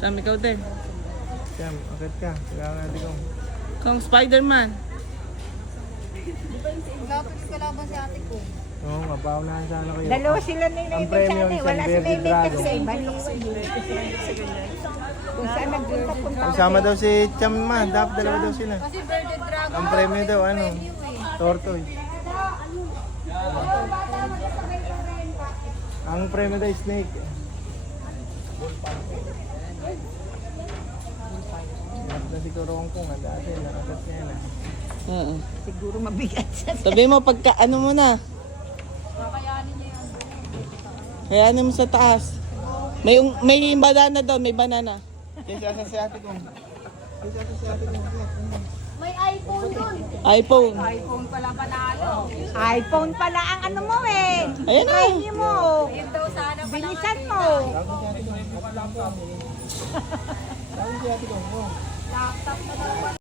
Sam, ikaw din. Sam, akit ka. Kailangan natin kong. Kung Spider-Man. Dapat kalaban si ate ko. Oo, mapaunahan sana kayo. Dalawa sila na Ang yung premyo sana. isang Wala si Bearded Meme Dragon. kasi. Baliwan. Kung saan nagpunta-punta. Kasama daw si Cham ma. Dapat dalawa daw sila. Kasi Bearded Dragon. Ang premyo daw, ano? Tortoise. Ang premyo daw, snake. Lahat na siguro kung dati. Nakagat niya na. Oo. Siguro mabigat siya. Sabi mo pagka ano mo na. Kakayanin niya yan. Kayanin mo sa taas. May banana daw, may banana. Kaya sa ate kong. Kaya sa ate kong. May iPhone dun. iPhone. iPhone pala panalo. iPhone pala ang ano mo eh. Ayan na. Premyo mo. Yun daw sana pala. Bilisan mo. Laptop na daw.